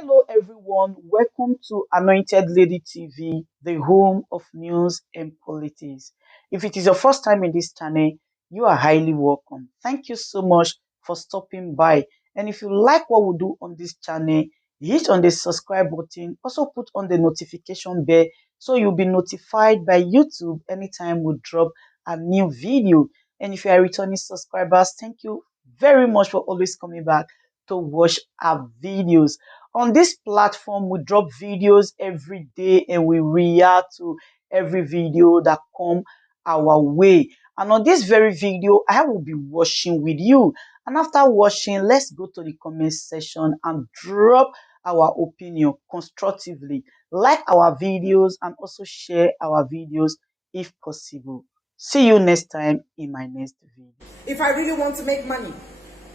Hello, everyone. Welcome to Anointed Lady TV, the home of news and politics. If it is your first time in this channel, you are highly welcome. Thank you so much for stopping by. And if you like what we do on this channel, hit on the subscribe button. Also put on the notification bell so you'll be notified by YouTube anytime we drop a new video. And if you are returning subscribers, thank you very much for always coming back to watch our videos. On this platform, we drop videos every day and we react to every video that come our way. And on this very video, I will be watching with you. And after watching, let's go to the comment section and drop our opinion constructively. Like our videos and also share our videos if possible. See you next time in my next video. If I really want to make money,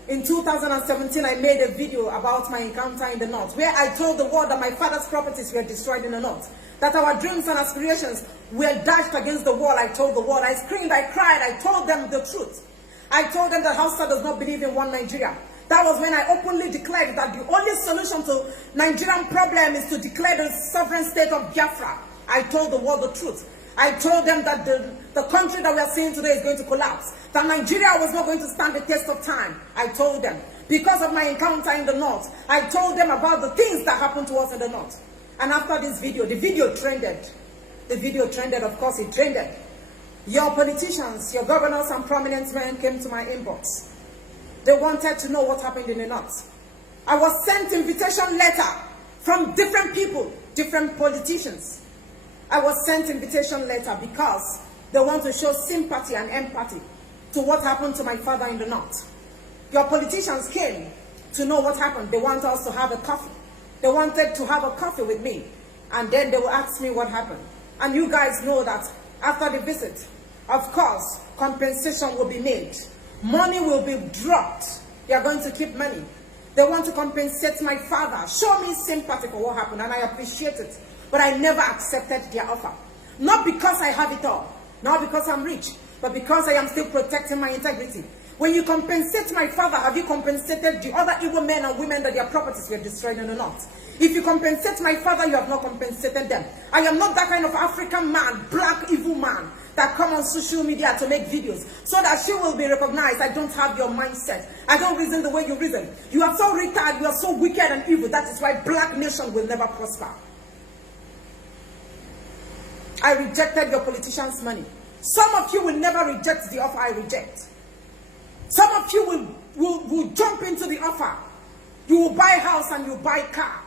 in 2017, I made a video about my encounter in the north, where I told the world that my father's properties were destroyed in the north, that our dreams and aspirations were dashed against the wall. I told the world, I screamed, I cried, I told them the truth. I told them that Hausa does not believe in one Nigeria. That was when I openly declared that the only solution to Nigerian problem is to declare the sovereign state of Biafra. I told the world the truth. I told them that the country that we are seeing today is going to collapse, that Nigeria was not going to stand the test of time. I told them, because of my encounter in the north, I told them about the things that happened to us in the north. And after this video, the video trended. The video trended, of course it trended. Your politicians, your governors and prominent men came to my inbox. They wanted to know what happened in the north. I was sent invitation letter from different people, different politicians. I was sent invitation letter because they want to show sympathy and empathy to what happened to my father in the north. Your politicians came to know what happened. They want us to have a coffee. They wanted to have a coffee with me. And then they will ask me what happened. And you guys know that after the visit, of course, compensation will be made. Money will be dropped. They are going to keep money. They want to compensate my father. Show me sympathy for what happened, and I appreciate it. But I never accepted their offer. Not because I have it all, not because I'm rich, but because I am still protecting my integrity. When you compensate my father, have you compensated the other evil men and women that their properties were destroyed in the north? If you compensate my father, you have not compensated them. I am not that kind of African man, black evil man, that come on social media to make videos so that she will be recognized. I don't have your mindset. I don't reason the way you reason. You are so retarded, you are so wicked and evil. That is why black nation will never prosper. I rejected your politicians' money. Some of you will never reject the offer I reject. Some of you will jump into the offer. You will buy house and you buy car.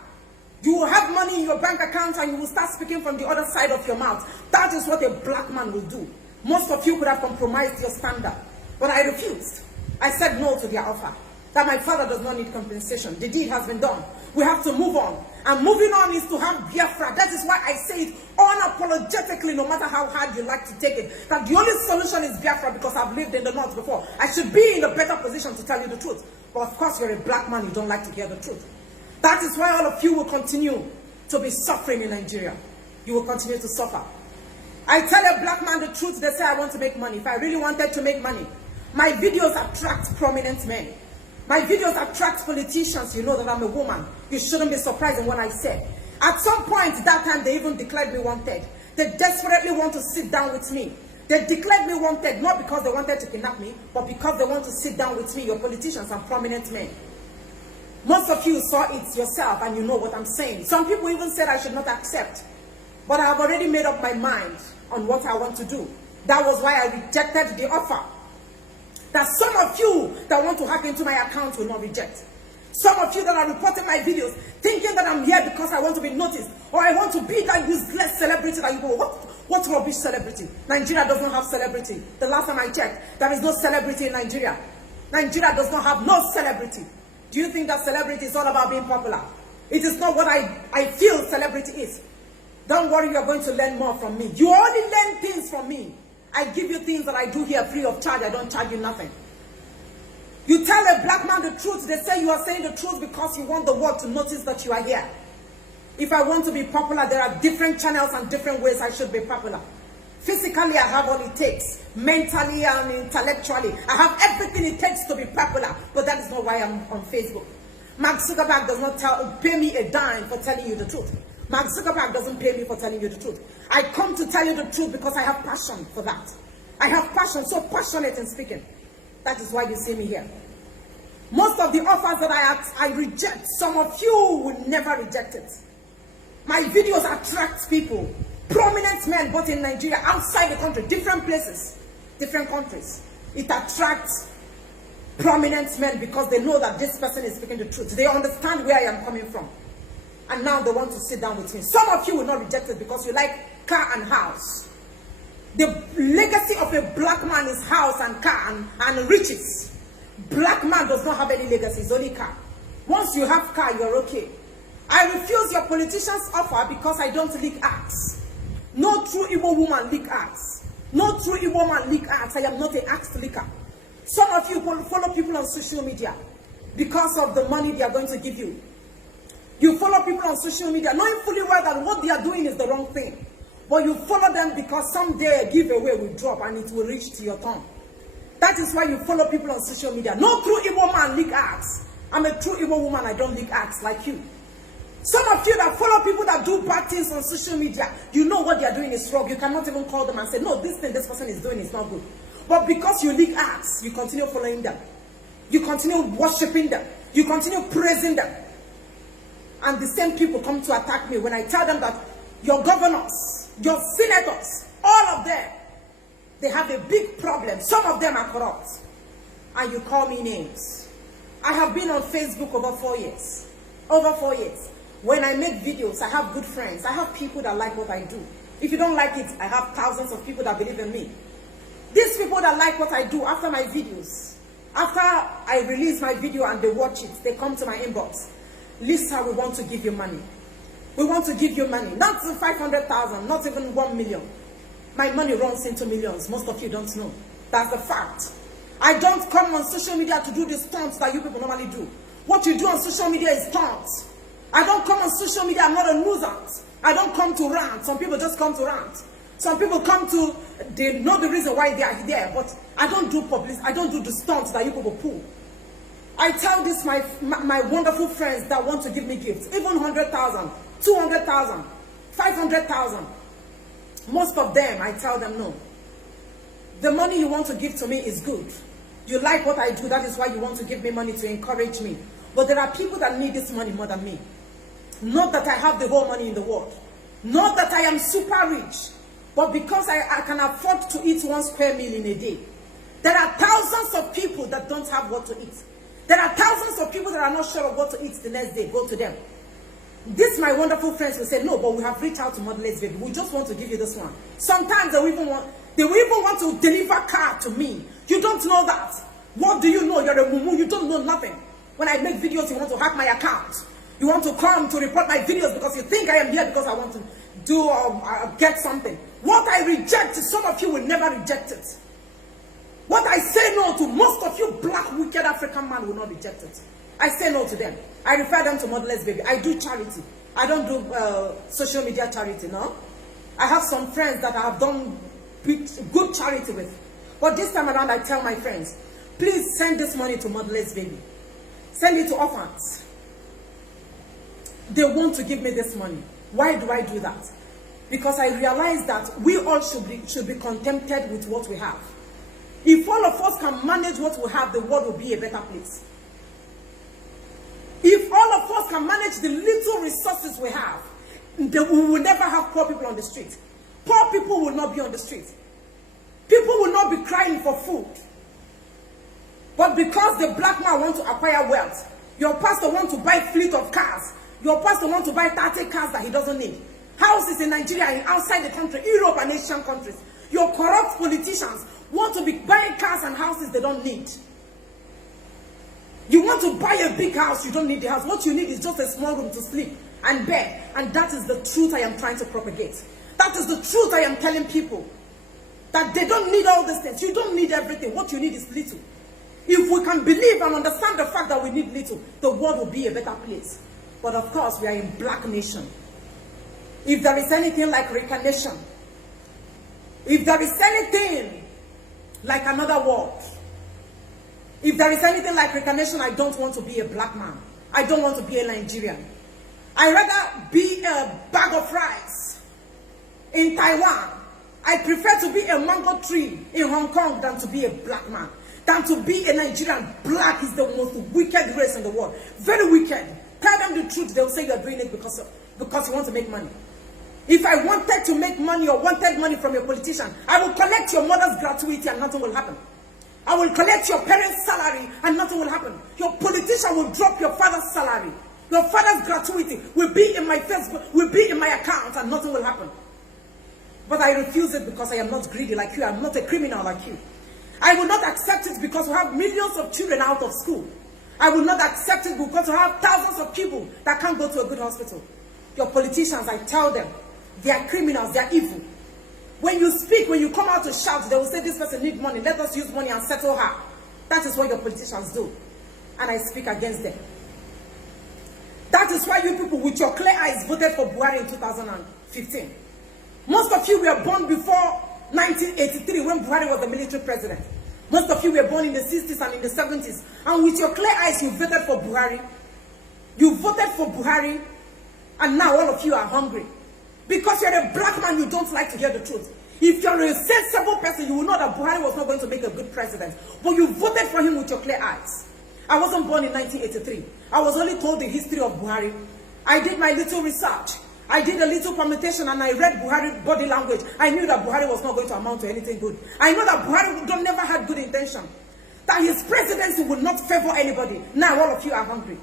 You will have money in your bank account and you will start speaking from the other side of your mouth. That is what a black man will do. Most of you could have compromised your standard. But I refused. I said no to their offer. That my father does not need compensation. The deed has been done. We have to move on. And moving on is to have Biafra. That is why I say it unapologetically, no matter how hard you like to take it. That the only solution is Biafra, because I've lived in the north before. I should be in a better position to tell you the truth. But of course, you're a black man, you don't like to hear the truth. That is why all of you will continue to be suffering in Nigeria. You will continue to suffer. I tell a black man the truth, they say I want to make money. If I really wanted to make money, my videos attract prominent men. My videos attract politicians. You know that I'm a woman. You shouldn't be surprised in what I said. At some point, that time, they even declared me wanted. They desperately want to sit down with me. They declared me wanted, not because they wanted to kidnap me, but because they want to sit down with me, your politicians and prominent men. Most of you saw it yourself and you know what I'm saying. Some people even said I should not accept. But I have already made up my mind on what I want to do. That was why I rejected the offer. That some of you that want to hack into my account will not reject. Some of you that are reporting my videos thinking that I'm here because I want to be noticed, or I want to be that useless celebrity that you go, what rubbish celebrity? Nigeria does not have celebrity. The last time I checked, there is no celebrity in Nigeria. Nigeria does not have no celebrity. Do you think that celebrity is all about being popular? It is not what I feel celebrity is. Don't worry, you are going to learn more from me. You only learn things from me. I give you things that I do here free of charge. I don't charge you nothing. You tell a black man the truth. They say you are saying the truth because you want the world to notice that you are here. If I want to be popular, there are different channels and different ways I should be popular. Physically, I have all it takes. Mentally and intellectually, I have everything it takes to be popular. But that is not why I'm on Facebook. Mark Zuckerberg does not pay me a dime for telling you the truth. Mark Zuckerberg doesn't pay me for telling you the truth. I come to tell you the truth because I have passion for that. I have passion, so passionate in speaking. That is why you see me here. Most of the offers that I reject, some of you will never reject it. My videos attract people, prominent men, both in Nigeria, outside the country, different places, different countries. It attracts prominent men because they know that this person is speaking the truth. They understand where I am coming from. And now they want to sit down with me. Some of you will not reject it because you like car and house. The legacy of a black man is house and car and riches. Black man does not have any legacy, it's only car. Once you have car, you're okay. I refuse your politicians' offer because I don't leak acts. No true Igbo woman leak acts. No true Igbo man leak acts. I am not an axe leaker. Some of you follow people on social media because of the money they are going to give you. You follow people on social media knowing fully well that what they are doing is the wrong thing. But you follow them because someday a giveaway will drop and it will reach to your tongue. That is why you follow people on social media. No true Igbo man leak acts. I'm a true Igbo woman, I don't leak acts like you. Some of you that follow people that do bad things on social media, you know what they are doing is wrong. You cannot even call them and say, no, this thing this person is doing is not good. But because you leak acts, you continue following them. You continue worshiping them. You continue praising them. And the same people come to attack me when I tell them that your governors, your senators, all of them, they have a big problem. Some of them are corrupt. And you call me names. I have been on Facebook over 4 years. Over 4 years. When I make videos, I have good friends. I have people that like what I do. If you don't like it, I have thousands of people that believe in me. These people that like what I do after my videos, after I release my video and they watch it, they come to my inbox. Lisa, we want to give you money. We want to give you money. Not 500,000, not even 1 million. My money runs into millions. Most of you don't know. That's the fact. I don't come on social media to do the stunts that you people normally do. What you do on social media is stunts. I don't come on social media, I'm not a nuisance. I don't come to rant. Some people just come to rant. Some people come to, they know the reason why they are there, but I don't do publicity. I don't do the stunts that you people pull. I tell this my wonderful friends that want to give me gifts, even 100,000, 200,000, 500,000. Most of them, I tell them no. The money you want to give to me is good. You like what I do, that is why you want to give me money to encourage me. But there are people that need this money more than me. Not that I have the whole money in the world. Not that I am super rich. But because I can afford to eat 1 square meal in a day. There are thousands of people that don't have what to eat. There are thousands of people that are not sure of what to eat the next day. Go to them. This, my wonderful friends will say, no, but we have reached out to Motherless Baby. We just want to give you this one. Sometimes they will even want to deliver car to me. You don't know that. What do you know? You're a mumu. You don't know nothing. When I make videos, you want to hack my account. You want to come to report my videos because you think I am here because I want to do or get something. What I reject, some of you will never reject it. What I say no to, most of you black, wicked African man will not reject it. I say no to them. I refer them to Motherless Baby. I do charity. I don't do social media charity, no. I have some friends that I have done good charity with. But this time around, I tell my friends, please send this money to Motherless Baby. Send it to orphans. They want to give me this money. Why do I do that? Because I realize that we all should be contented with what we have. If all of us can manage what we have, the world will be a better place. If all of us can manage the little resources we have, we will never have poor people on the street. Poor people will not be on the street. People will not be crying for food. But because the black man wants to acquire wealth, your pastor wants to buy a fleet of cars, your pastor wants to buy 30 cars that he doesn't need. Houses in Nigeria and outside the country, Europe and Asian countries. Your corrupt politicians want to be buying cars and houses they don't need. You want to buy a big house, you don't need the house. What you need is just a small room to sleep and bed. And that is the truth I am trying to propagate. That is the truth I am telling people. That they don't need all these things. You don't need everything. What you need is little. If we can believe and understand the fact that we need little, the world will be a better place. But of course, we are in black nation. If there is anything like reincarnation, if there is anything like another world, if there is anything like reincarnation, I don't want to be a black man. I don't want to be a Nigerian. I'd rather be a bag of rice in Taiwan. I prefer to be a mango tree in Hong Kong than to be a black man. Than to be a Nigerian. Black is the most wicked race in the world. Very wicked. Tell them the truth. They'll say you're doing it because you want to make money. If I wanted to make money or wanted money from a politician, I will collect your mother's gratuity and nothing will happen. I will collect your parents' salary and nothing will happen. Your politician will drop your father's salary. Your father's gratuity will be in my Facebook, will be in my account and nothing will happen. But I refuse it because I am not greedy like you. I am not a criminal like you. I will not accept it because we have millions of children out of school. I will not accept it because we have thousands of people that can't go to a good hospital. Your politicians, I tell them, they are criminals, they are evil. When you speak, when you come out to shout, they will say this person needs money. Let us use money and settle her. That is what your politicians do. And I speak against them. That is why you people with your clear eyes voted for Buhari in 2015. Most of you were born before 1983 when Buhari was the military president. Most of you were born in the 60s and in the 70s. And with your clear eyes, you voted for Buhari. You voted for Buhari. And now all of you are hungry. Because you're a black man, you don't like to hear the truth. If you're a sensible person, you will know that Buhari was not going to make a good president. But you voted for him with your clear eyes. I wasn't born in 1983. I was only told the history of Buhari. I did my little research. I did a little permutation and I read Buhari body language. I knew that Buhari was not going to amount to anything good. I know that Buhari never had good intention. That his presidency would not favor anybody. Now all of you are hungry.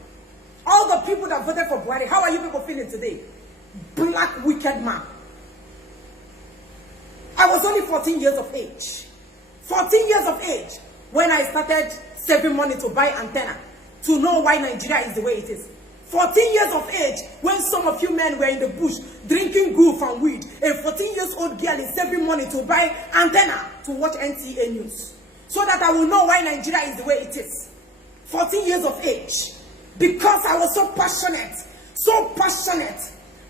All the people that voted for Buhari, how are you people feeling today? Black wicked man. I was only 14 years of age. 14 years of age when I started saving money to buy antenna to know why Nigeria is the way it is. 14 years of age when some of you men were in the bush drinking goof and weed. A 14-year-old girl is saving money to buy antenna to watch NTA news so that I will know why Nigeria is the way it is. 14 years of age because I was so passionate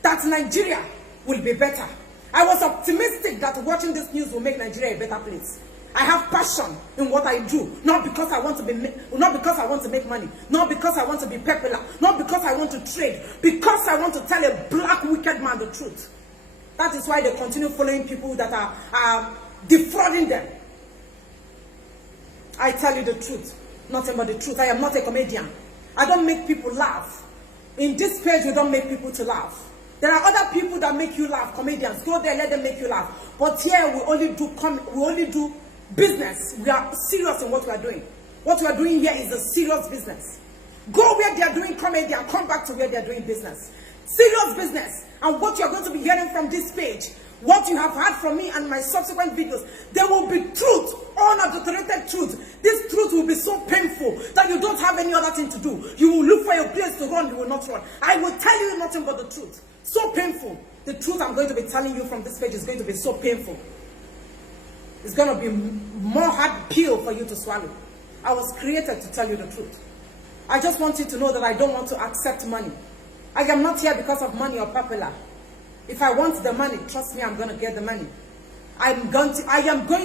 that Nigeria will be better. I was optimistic that watching this news will make Nigeria a better place. I have passion in what I do, not because I want to make money, not because I want to be popular, not because I want to trade, because I want to tell a black wicked man the truth. That is why they continue following people that are defrauding them. I tell you the truth, nothing but the truth. I am not a comedian. I don't make people laugh. In this page, we don't make people to laugh. There are other people that make you laugh, comedians. Go there, let them make you laugh. But here, we only do business. We are serious in what we are doing. What we are doing here is a serious business. Go where they are doing comedy and come back to where they are doing business. Serious business. And what you are going to be hearing from this page, what you have heard from me and my subsequent videos, there will be truth, unadulterated truth. This truth will be so painful that you don't have any other thing to do. You will look for a place to run, you will not run. I will tell you nothing but the truth. So painful. The truth I'm going to be telling you from this page is going to be so painful. It's going to be more hard pill for you to swallow. I was created to tell you the truth. I just want you to know that I don't want to accept money. I am not here because of money or popular. If I want the money, trust me, I'm going to get the money. I am going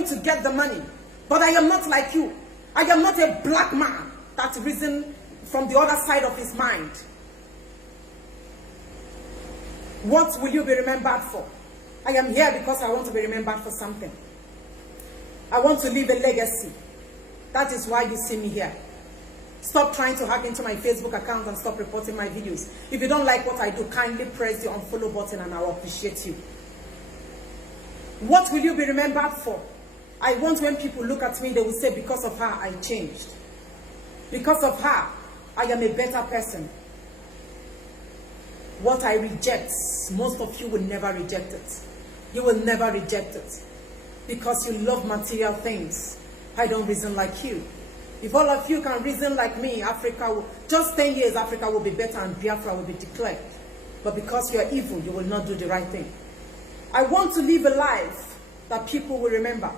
to get the money. But I am not like you. I am not a black man that's risen from the other side of his mind. What will you be remembered for? I am here because I want to be remembered for something. I want to leave a legacy. That is why you see me here. Stop trying to hack into my Facebook account and stop reporting my videos. If you don't like what I do, kindly press the unfollow button and I will appreciate you. What will you be remembered for? I want when people look at me, they will say, because of her, I changed. Because of her, I am a better person. What I reject, most of you will never reject it. You will never reject it. Because you love material things. I don't reason like you. If all of you can reason like me, Africa will, just 10 years, Africa will be better and Biafra will be declared. But because you are evil, you will not do the right thing. I want to live a life that people will remember.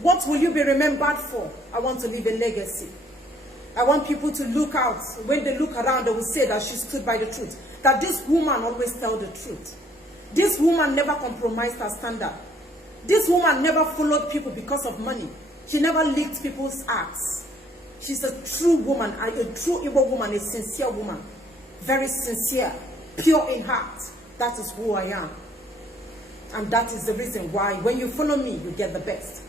What will you be remembered for? I want to leave a legacy. I want people to look out. When they look around, they will say that she stood by the truth. That this woman always tells the truth. This woman never compromised her standard. This woman never followed people because of money. She never licked people's acts. She's a true woman, a true Igbo woman, a sincere woman. Very sincere, pure in heart. That is who I am. And that is the reason why when you follow me, you get the best.